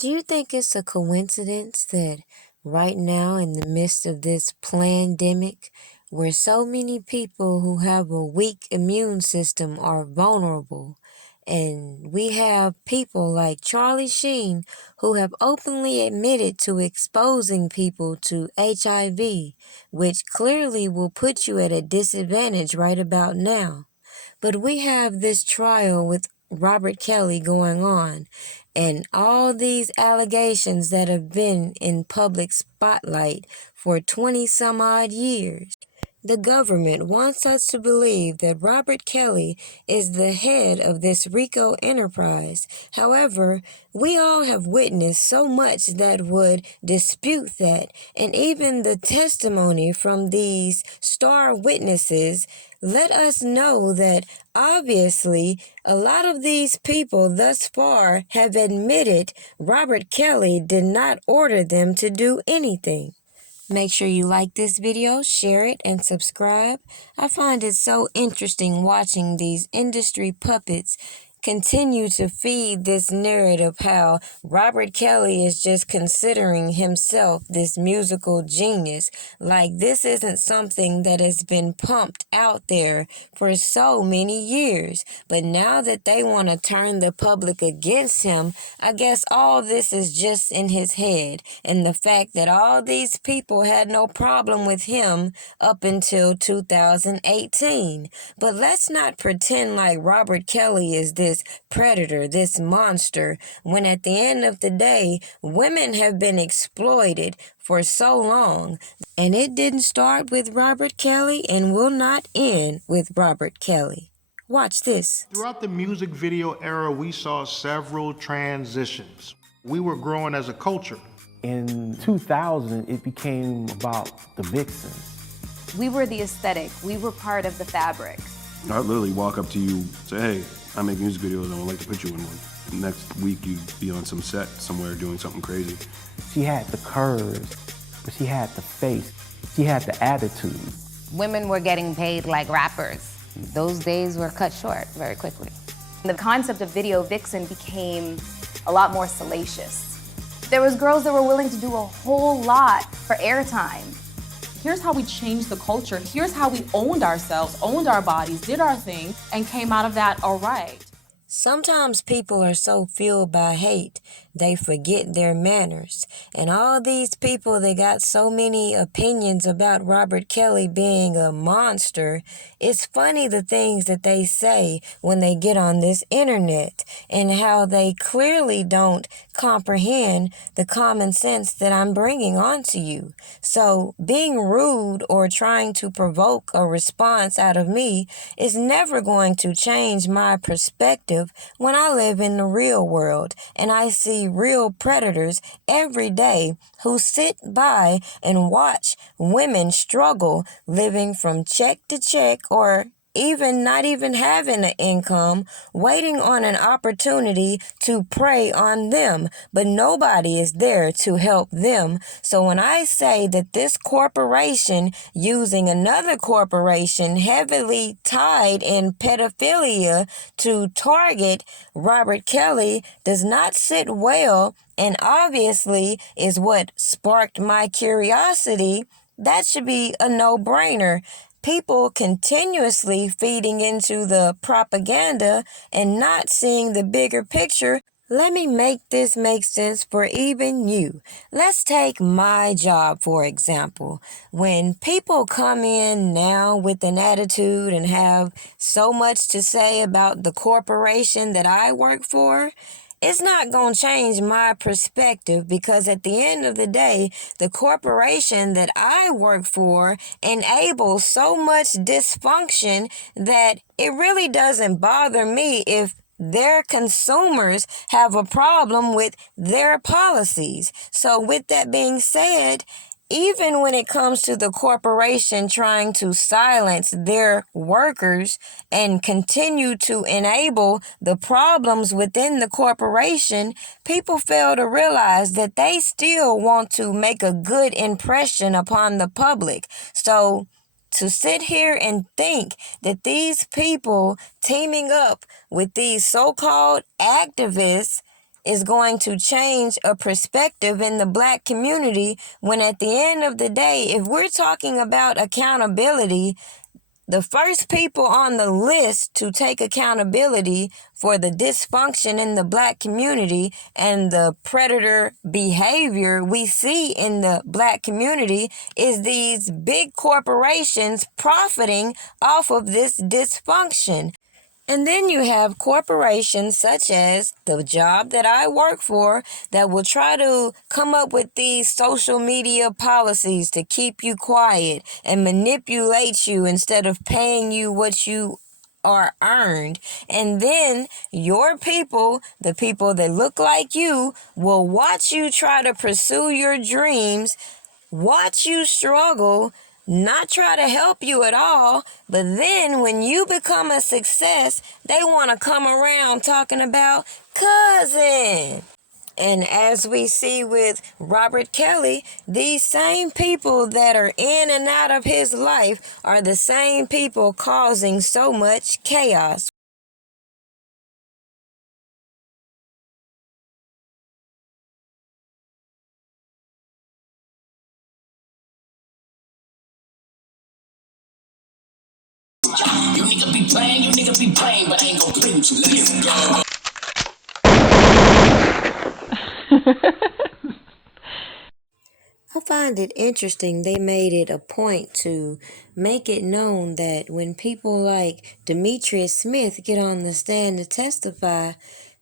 Do you think it's a coincidence that right now, in the midst of this pandemic, where so many people who have a weak immune system are vulnerable, and we have people like Charlie Sheen who have openly admitted to exposing people to HIV, which clearly will put you at a disadvantage right about now? But we have this trial with Robert Kelly going on, and all these allegations that have been in public spotlight for 20 some odd years. The government wants us to believe that Robert Kelly is the head of this RICO enterprise. However, we all have witnessed so much that would dispute that, and even the testimony from these star witnesses let us know that obviously a lot of these people thus far have admitted Robert Kelly did not order them to do anything. Make sure you like this video, share it, and subscribe. I find it so interesting watching these industry puppets continue to feed this narrative how Robert Kelly is just considering himself this musical genius. Like this isn't something that has been pumped out there for so many years. But now that they want to turn the public against him, I guess all this is just in his head. And the fact that all these people had no problem with him up until 2018. But let's not pretend like Robert Kelly is this predator, this monster, when at the end of the day, women have been exploited for so long. And it didn't start with Robert Kelly and will not end with Robert Kelly. Watch this. Throughout the music video era, we saw several transitions. We were growing as a culture. In 2000, it became about the vixen. We were the aesthetic. We were part of the fabric. I'd literally walk up to you and say, hey, I make music videos and I would like to put you in one. Next week, you'd be on some set somewhere doing something crazy. She had the curves, but she had the face. She had the attitude. Women were getting paid like rappers. Those days were cut short very quickly. The concept of video vixen became a lot more salacious. There was girls that were willing to do a whole lot for airtime. Here's how we changed the culture. Here's how we owned ourselves, owned our bodies, did our thing, and came out of that all right. Sometimes people are so fueled by hate, they forget their manners. And all these people that got so many opinions about Robert Kelly being a monster, it's funny the things that they say when they get on this internet and how they clearly don't comprehend the common sense that I'm bringing onto you. So being rude or trying to provoke a response out of me is never going to change my perspective when I live in the real world and I see real predators every day who sit by and watch women struggle living from check to check or even not even having an income, waiting on an opportunity to prey on them, but nobody is there to help them. So when I say that this corporation using another corporation heavily tied in pedophilia to target Robert Kelly does not sit well, and obviously is what sparked my curiosity, that should be a no-brainer. People continuously feeding into the propaganda and not seeing the bigger picture. Let me make this make sense for even you. Let's take my job, for example. When people come in now with an attitude and have so much to say about the corporation that I work for, it's not going to change my perspective because at the end of the day, the corporation that I work for enables so much dysfunction that it really doesn't bother me if their consumers have a problem with their policies. So with that being said, even when it comes to the corporation trying to silence their workers and continue to enable the problems within the corporation, people fail to realize that they still want to make a good impression upon the public. So to sit here and think that these people teaming up with these so-called activists is going to change a perspective in the Black community, when at the end of the day, if we're talking about accountability, the first people on the list to take accountability for the dysfunction in the Black community and the predator behavior we see in the Black community is these big corporations profiting off of this dysfunction. And then you have corporations such as the job that I work for that will try to come up with these social media policies to keep you quiet and manipulate you instead of paying you what you are earned. And then your people, the people that look like you, will watch you try to pursue your dreams, watch you struggle, not try to help you at all, but then when you become a success, they want to come around talking about cousin. And as we see with Robert Kelly, these same people that are in and out of his life are the same people causing so much chaos. You nigga be playing, but I ain't gonna play with you. Let's go. I find it interesting they made it a point to make it known that when people like Demetrius Smith get on the stand to testify,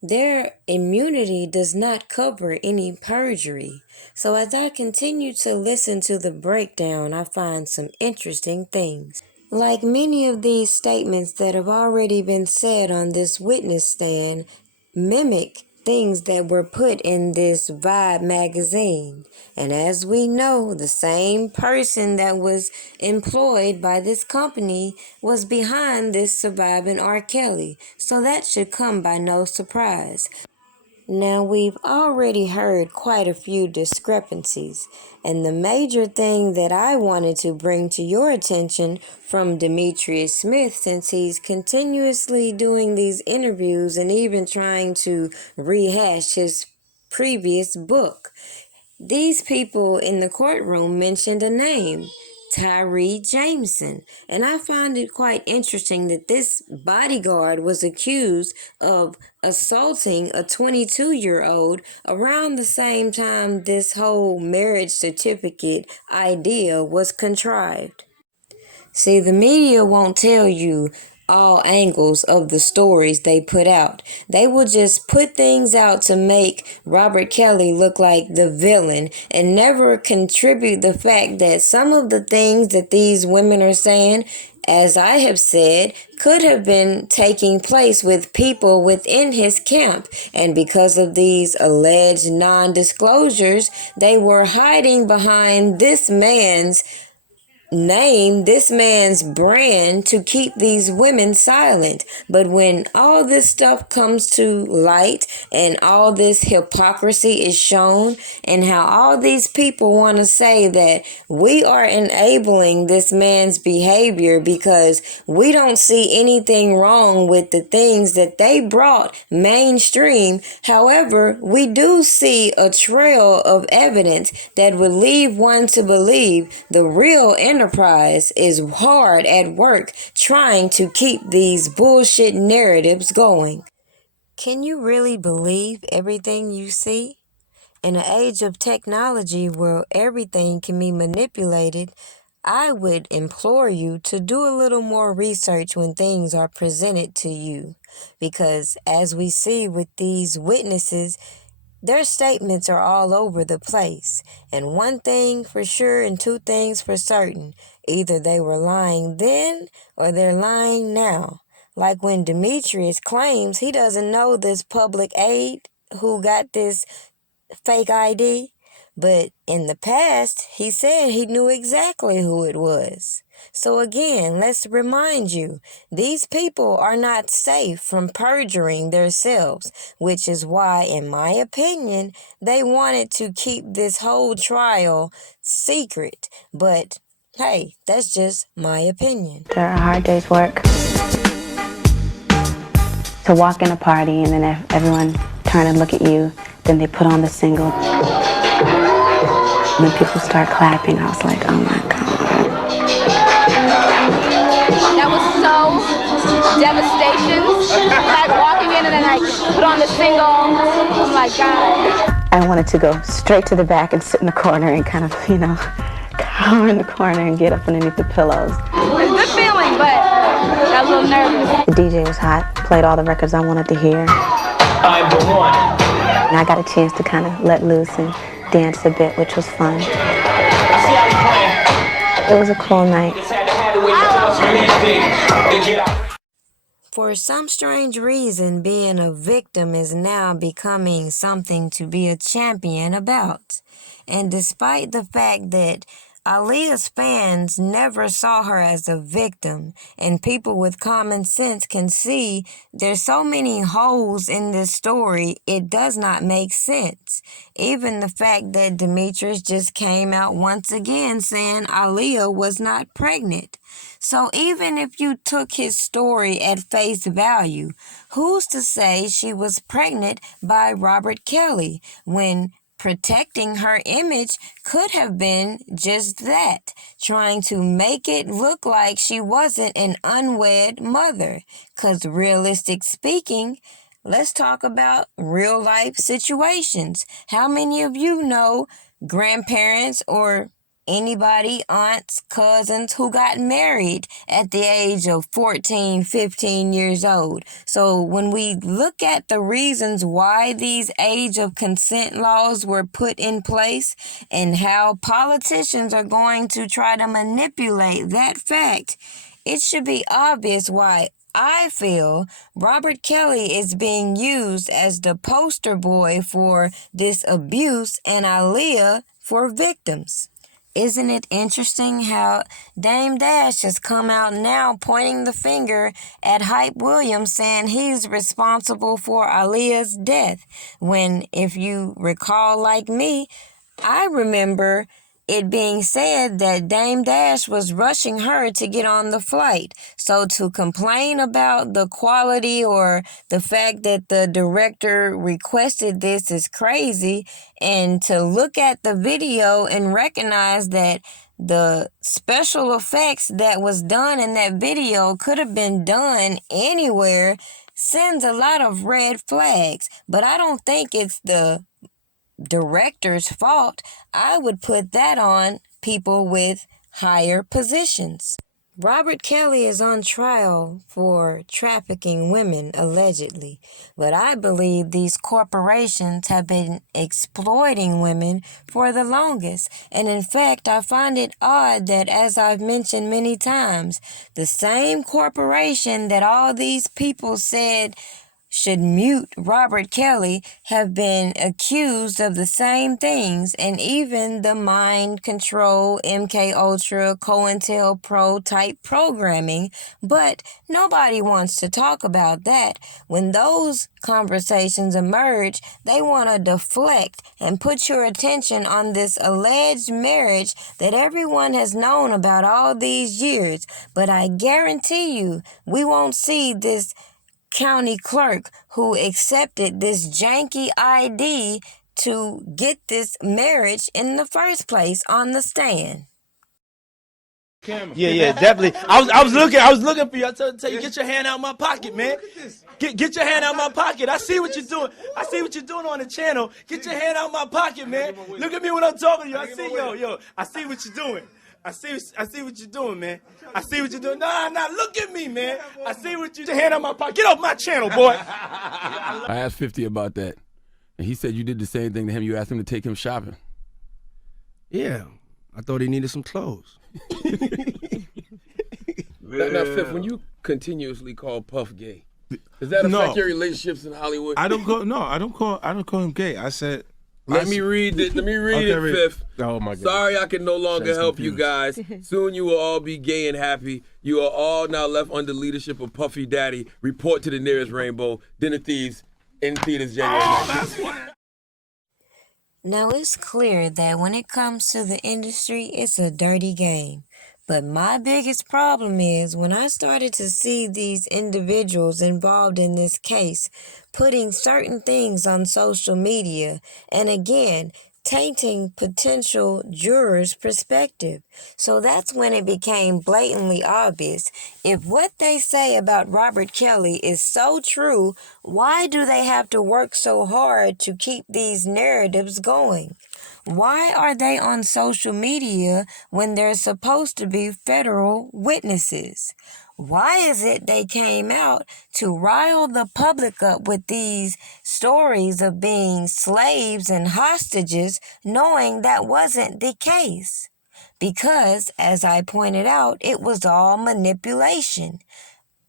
their immunity does not cover any perjury. So as I continue to listen to the breakdown, I find some interesting things. Like many of these statements that have already been said on this witness stand, mimic things that were put in this Vibe magazine. And as we know, the same person that was employed by this company was behind this surviving R. Kelly. So that should come by no surprise. Now, we've already heard quite a few discrepancies, and the major thing that I wanted to bring to your attention from Demetrius Smith, since he's continuously doing these interviews and even trying to rehash his previous book, these people in the courtroom mentioned a name, Tyree Jameson, and I found it quite interesting that this bodyguard was accused of assaulting a 22-year-old around the same time this whole marriage certificate idea was contrived. See, the media won't tell you all angles of the stories they put out. They will just put things out to make Robert Kelly look like the villain and never contribute the fact that some of the things that these women are saying, as I have said, could have been taking place with people within his camp. And because of these alleged non-disclosures, they were hiding behind this man's name, this man's brand, to keep these women silent. But when all this stuff comes to light and all this hypocrisy is shown, and how all these people want to say that we are enabling this man's behavior because we don't see anything wrong with the things that they brought mainstream, however, we do see a trail of evidence that would lead one to believe the real enterprise is hard at work trying to keep these bullshit narratives going. Can you really believe everything you see? In an age of technology where everything can be manipulated, I would implore you to do a little more research when things are presented to you. Because as we see with these witnesses, their statements are all over the place. And one thing for sure and two things for certain. Either they were lying then or they're lying now. Like when Demetrius claims he doesn't know this public aide who got this fake ID. But in the past, he said he knew exactly who it was. So again, let's remind you, these people are not safe from perjuring themselves, which is why, in my opinion, they wanted to keep this whole trial secret. But hey, that's just my opinion. After a hard day's work, to walk in a party and then everyone turn and look at you. Then they put on the single. When people start clapping, I was like, oh my God. That was so devastation. Like walking in and then like put on the single. Oh my God. I wanted to go straight to the back and sit in the corner and kind of, cower in the corner and get up underneath the pillows. It's a good feeling, but I was a little nervous. The DJ was hot, played all the records I wanted to hear. I'm the one. And I got a chance to kind of let loose and dance a bit, which was fun. It was a cool night. For some strange reason, being a victim is now becoming something to be a champion about. And despite the fact that Aaliyah's fans never saw her as a victim, and people with common sense can see there's so many holes in this story, it does not make sense. Even the fact that Demetrius just came out once again saying Aaliyah was not pregnant. So even if you took his story at face value, who's to say she was pregnant by Robert Kelly when protecting her image could have been just that, trying to make it look like she wasn't an unwed mother? 'Cause realistic speaking, let's talk about real life situations. How many of you know grandparents or anybody, aunts, cousins who got married at the age of 14, 15 years old? So when we look at the reasons why these age of consent laws were put in place and how politicians are going to try to manipulate that fact, it should be obvious why I feel Robert Kelly is being used as the poster boy for this abuse and Aaliyah for victims. Isn't it interesting how Dame Dash has come out now pointing the finger at Hype Williams saying he's responsible for Aaliyah's death, when, if you recall like me, I remember it being said that Dame Dash was rushing her to get on the flight. So to complain about the quality or the fact that the director requested this is crazy, and to look at the video and recognize that the special effects that was done in that video could have been done anywhere sends a lot of red flags. But I don't think it's the director's fault. I would put that on people with higher positions. Robert Kelly is on trial for trafficking women, allegedly, but I believe these corporations have been exploiting women for the longest. And in fact, I find it odd that, as I've mentioned many times, the same corporation that all these people said should mute Robert Kelly have been accused of the same things, and even the mind control, MK Ultra, COINTELPRO type programming. But nobody wants to talk about that. When those conversations emerge, they want to deflect and put your attention on this alleged marriage that everyone has known about all these years. But I guarantee you, we won't see this county clerk who accepted this janky ID to get this marriage in the first place on the stand. Yeah, definitely. I was looking for you. I tell you, get your hand out my pocket, man. Get your hand out my pocket. I see what you're doing. I see what you're doing on the channel. Get your hand out my pocket, man. Look at me when I'm talking to you. I see, yo. I see what you're doing. I see what you're doing, man. I see what you're doing. Nah, look at me, man. I see what you're doing. Hand on my pocket. Get off my channel, boy. I asked 50 about that, and he said you did the same thing to him. You asked him to take him shopping. Yeah, I thought he needed some clothes. Now, Fifth, when you continuously call Puff gay, does that affect your relationships in Hollywood? I don't call him gay. I said. Let me read it, Fifth. Oh my God. Sorry I can no longer help you guys. Soon you will all be gay and happy. You are all now left under leadership of Puffy Daddy. Report to the nearest rainbow. Dinner Thieves in theaters January 19th. Now it's clear that when it comes to the industry, it's a dirty game. But my biggest problem is when I started to see these individuals involved in this case putting certain things on social media, and again, tainting potential jurors' perspective. So that's when it became blatantly obvious. If what they say about Robert Kelly is so true, why do they have to work so hard to keep these narratives going? Why are they on social media when they're supposed to be federal witnesses? Why is it they came out to rile the public up with these stories of being slaves and hostages, knowing that wasn't the case? Because, as I pointed out, it was all manipulation,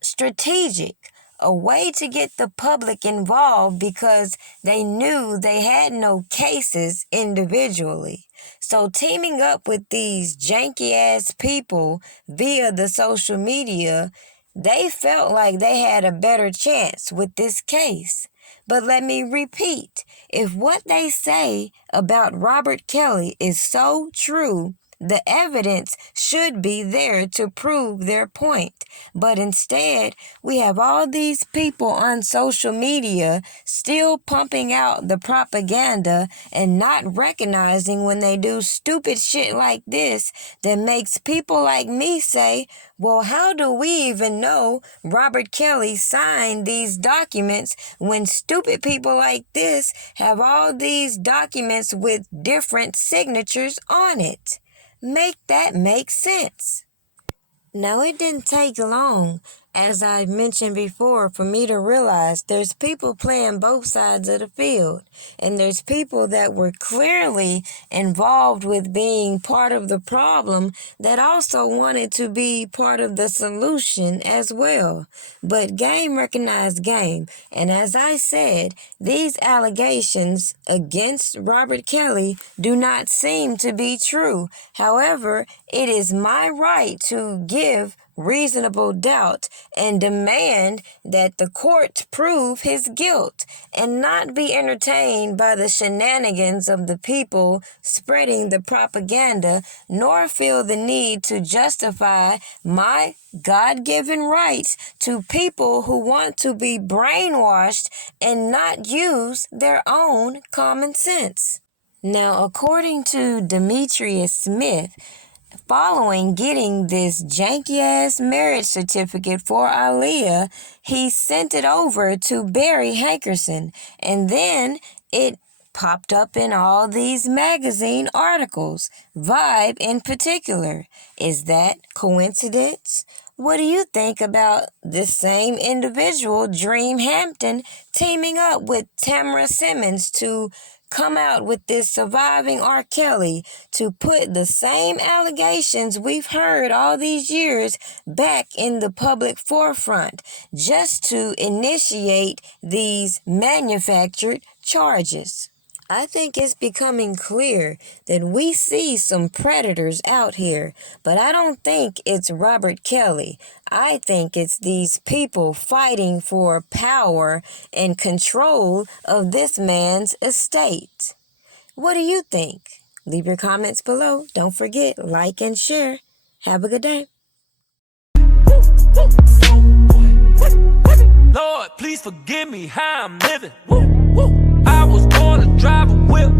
strategic, a way to get the public involved because they knew they had no cases individually. So teaming up with these janky-ass people via the social media, they felt like they had a better chance with this case. But let me repeat, if what they say about Robert Kelly is so true, the evidence should be there to prove their point. But instead, we have all these people on social media still pumping out the propaganda and not recognizing when they do stupid shit like this that makes people like me say, well, how do we even know Robert Kelly signed these documents when stupid people like this have all these documents with different signatures on it? Make that make sense. Now, it didn't take long, as I mentioned before, for me to realize there's people playing both sides of the field. And there's people that were clearly involved with being part of the problem that also wanted to be part of the solution as well. But game recognized game. And as I said, these allegations against Robert Kelly do not seem to be true. However, it is my right to give reasonable doubt and demand that the court prove his guilt and not be entertained by the shenanigans of the people spreading the propaganda, nor feel the need to justify my God-given rights to people who want to be brainwashed and not use their own common sense. Now, according to Demetrius Smith, following getting this janky-ass marriage certificate for Aaliyah, he sent it over to Barry Hankerson, and then it popped up in all these magazine articles, Vibe in particular. Is that coincidence? What do you think about this same individual, Dream Hampton, teaming up with Tamara Simmons to come out with this surviving R. Kelly to put the same allegations we've heard all these years back in the public forefront, just to initiate these manufactured charges? I think it's becoming clear that we see some predators out here, but I don't think it's Robert Kelly. I think it's these people fighting for power and control of this man's estate. What do you think? Leave your comments below. Don't forget, like and share. Have a good day. Lord, please forgive me how I'm living. I was born to drive a whip.